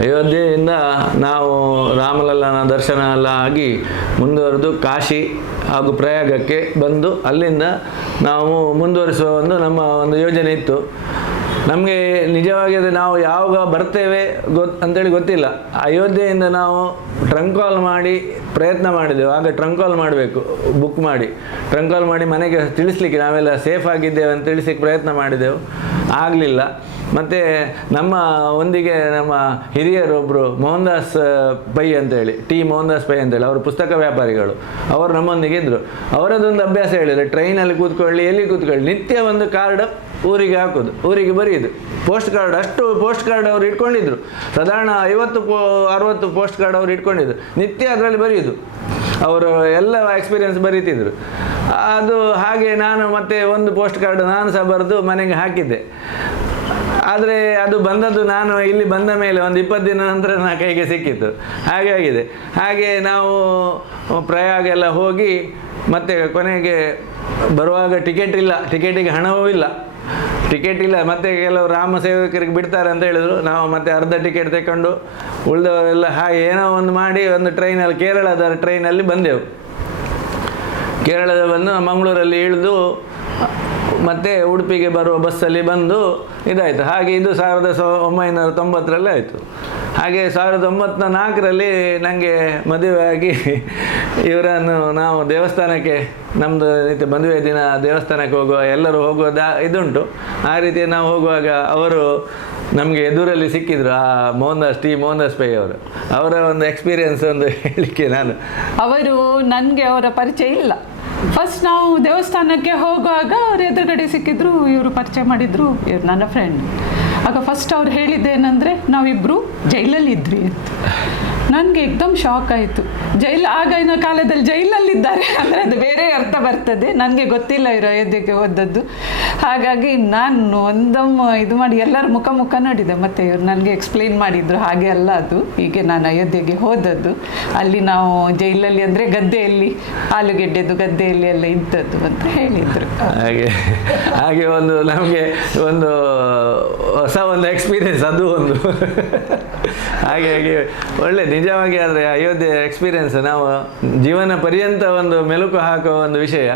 ಅಯೋಧ್ಯೆಯಿಂದ ನಾವು ರಾಮಲಲ್ಲನ ದರ್ಶನ ಎಲ್ಲ ಆಗಿ ಮುಂದುವರೆದು ಕಾಶಿ ಹಾಗೂ ಪ್ರಯಾಗಕ್ಕೆ ಬಂದು ಅಲ್ಲಿಂದ ನಾವು ಮುಂದುವರಿಸುವ ನಮ್ಮ ಒಂದು ಯೋಜನೆ ಇತ್ತು. ನಮಗೆ ನಿಜವಾಗಿ ಅದು ನಾವು ಯಾವಾಗ ಬರ್ತೇವೆ ಅಂತೇಳಿ ಗೊತ್ತಿಲ್ಲ. ಅಯೋಧ್ಯೆಯಿಂದ ನಾವು ಟ್ರಂಕ್ ಕಾಲ್ ಮಾಡಿ ಪ್ರಯತ್ನ ಮಾಡಿದೆವು. ಆಗ ಟ್ರಂಕ್ ಕಾಲ್ ಮಾಡಬೇಕು, ಬುಕ್ ಮಾಡಿ ಟ್ರಂಕ್ ಕಾಲ್ ಮಾಡಿ ಮನೆಗೆ ತಿಳಿಸ್ಲಿಕ್ಕೆ ನಾವೆಲ್ಲ ಸೇಫ್ ಆಗಿದ್ದೇವೆ ಅಂತ ತಿಳಿಸ್ಲಿಕ್ಕೆ ಪ್ರಯತ್ನ ಮಾಡಿದೆವು, ಆಗಲಿಲ್ಲ. ಮತ್ತು ನಮ್ಮ ಒಂದಿಗೆ ನಮ್ಮ ಹಿರಿಯರೊಬ್ಬರು ಮೋಹನ್ದಾಸ್ ಪೈ ಅಂತೇಳಿ, ಮೋಹನ್ದಾಸ್ ಪೈ ಅಂತೇಳಿ, ಅವರು ಪುಸ್ತಕ ವ್ಯಾಪಾರಿಗಳು, ಅವರು ನಮ್ಮೊಂದಿಗೆ ಇದ್ದರು. ಅವರದೊಂದು ಅಭ್ಯಾಸ ಹೇಳಿದರು, ಟ್ರೈನಲ್ಲಿ ಕೂತ್ಕೊಳ್ಳಿ, ಎಲ್ಲಿ ಕೂತ್ಕೊಳ್ಳಿ, ನಿತ್ಯ ಒಂದು ಕಾರ್ಡ್ ಊರಿಗೆ ಹಾಕೋದು, ಊರಿಗೆ ಬರೆಯೋದು. ಪೋಸ್ಟ್ ಕಾರ್ಡ್, ಅಷ್ಟು ಪೋಸ್ಟ್ ಕಾರ್ಡ್ ಅವ್ರು ಇಟ್ಕೊಂಡಿದ್ರು. ಸಾಧಾರಣ 50-60 ಪೋಸ್ಟ್ ಕಾರ್ಡ್ ಅವ್ರು ಇಟ್ಕೊಂಡಿದ್ರು. ನಿತ್ಯ ಅದರಲ್ಲಿ ಬರೆಯೋದು. ಅವರು ಎಲ್ಲ ಎಕ್ಸ್ಪೀರಿಯನ್ಸ್ ಬರೀತಿದ್ರು. ಅದು ಹಾಗೆ ನಾನು ಮತ್ತೆ ಒಂದು ಪೋಸ್ಟ್ ಕಾರ್ಡ್ ನಾನು ಸಹ ಬರೆದು ಮನೆಗೆ ಹಾಕಿದ್ದೆ. ಆದರೆ ಅದು ಬಂದದ್ದು ನಾನು ಇಲ್ಲಿ ಬಂದ ಮೇಲೆ ಒಂದು 20 ದಿನ ನಂತರ ನನ್ನ ಕೈಗೆ ಸಿಕ್ಕಿತ್ತು. ಹಾಗೆ ಆಗಿದೆ. ಹಾಗೆ ನಾವು ಪ್ರಯಾಗ ಎಲ್ಲ ಹೋಗಿ ಮತ್ತೆ ಕೊನೆಗೆ ಬರುವಾಗ ಟಿಕೆಟಿಗೆ ಹಣವೂ ಇಲ್ಲ, ಮತ್ತು ಕೆಲವು ರಾಮ ಸೇವಕರಿಗೆ ಬಿಡ್ತಾರೆ ಅಂತ ಹೇಳಿದ್ರು. ನಾವು ಮತ್ತೆ ಅರ್ಧ ಟಿಕೆಟ್ ತಗೊಂಡು ಉಳಿದವರೆಲ್ಲ ಹಾಗೆ ಏನೋ ಒಂದು ಮಾಡಿ ಒಂದು ಟ್ರೈನಲ್ಲಿ, ಕೇರಳದ ಟ್ರೈನಲ್ಲಿ ಬಂದೆವು. ಕೇರಳದ ಬಂದು ಮಂಗಳೂರಲ್ಲಿ ಇಳಿದು ಮತ್ತು ಉಡುಪಿಗೆ ಬರುವ ಬಸ್ಸಲ್ಲಿ ಬಂದು ಇದಾಯಿತು. ಹಾಗೆ ಇದು 1990ರಲ್ಲಿ ಆಯಿತು. ಹಾಗೆ 1904ರಲ್ಲಿ ನನಗೆ ಮದುವೆ ಆಗಿ ಇವರನ್ನು ನಾವು ದೇವಸ್ಥಾನಕ್ಕೆ, ನಮ್ಮದು ಮದುವೆ ದಿನ ದೇವಸ್ಥಾನಕ್ಕೆ ಹೋಗುವ, ಎಲ್ಲರೂ ಹೋಗುವ ಇದುಂಟು. ಆ ರೀತಿ ನಾವು ಹೋಗುವಾಗ ಅವರು ನಮಗೆ ಎದುರಲ್ಲಿ ಸಿಕ್ಕಿದ್ರು, ಆ ಮೋಹನ್ದಾಸ್ ಪೈ ಅವರು. ಅವರ ಒಂದು ಎಕ್ಸ್ಪೀರಿಯನ್ಸ್ ಒಂದು ಹೇಳಲಿಕ್ಕೆ ಅವರು ನನಗೆ ಅವರ ಪರಿಚಯ ಇಲ್ಲ. ಫಸ್ಟ್ ನಾವು ದೇವಸ್ಥಾನಕ್ಕೆ ಹೋಗುವಾಗ ಅವ್ರು ಎದುರುಗಡೆ ಸಿಕ್ಕಿದ್ರು, ಇವರು ಪರಿಚಯ ಮಾಡಿದ್ರು, ಇವ್ರು ನನ್ನ ಫ್ರೆಂಡ್. ಆಗ ಫಸ್ಟ್ ಅವ್ರು ಹೇಳಿದ್ದೇನೆಂದರೆ ನಾವಿಬ್ಬರು ಜೈಲಲ್ಲಿ ಇದ್ವಿ ಅಂತ. ನನಗೆ ಎಕ್ದಮ್ ಶಾಕ್ ಆಯಿತು. ಆಗಿನ ಕಾಲದಲ್ಲಿ ಜೈಲಲ್ಲಿದ್ದಾರೆ ಅಂದರೆ ಅದು ಬೇರೆ ಅರ್ಥ ಬರ್ತದೆ. ನನಗೆ ಗೊತ್ತಿಲ್ಲ ಇವರು ಅಯೋಧ್ಯೆಗೆ ಹೋದದ್ದು. ಹಾಗಾಗಿ ನಾನು ಒಂದೊಮ್ಮೆ ಇದು ಮಾಡಿ ಎಲ್ಲರ ಮುಖ ನೋಡಿದೆ. ಮತ್ತು ಇವರು ನನಗೆ ಎಕ್ಸ್ಪ್ಲೇನ್ ಮಾಡಿದರು, ಹಾಗೆ ಅಲ್ಲ ಅದು, ಹೀಗೆ ನಾನು ಅಯೋಧ್ಯೆಗೆ ಹೋದದ್ದು. ಅಲ್ಲಿ ನಾವು ಜೈಲಲ್ಲಿ ಅಂದರೆ ಗದ್ದೆಯಲ್ಲಿ, ಆಲೂಗೆಡ್ಡೆದು ಗದ್ದೆಯಲ್ಲಿ ಎಲ್ಲ ಇದ್ದದ್ದು ಅಂತ ಹೇಳಿದರು. ಹಾಗೆ ಒಂದು ನಮಗೆ ಒಂದು ಹೊಸ ಒಂದು ಎಕ್ಸ್ಪೀರಿಯನ್ಸ್ ಅದು ಒಂದು. ಹಾಗೆ ಒಳ್ಳೆ ನಿಜವಾಗಿ. ಆದರೆ ಅಯೋಧ್ಯೆ ಎಕ್ಸ್ಪೀರಿಯನ್ಸ್ ನಾವು ಜೀವನ ಪರ್ಯಂತ ಒಂದು ಮೆಲುಕು ಹಾಕುವ ಒಂದು ವಿಷಯ.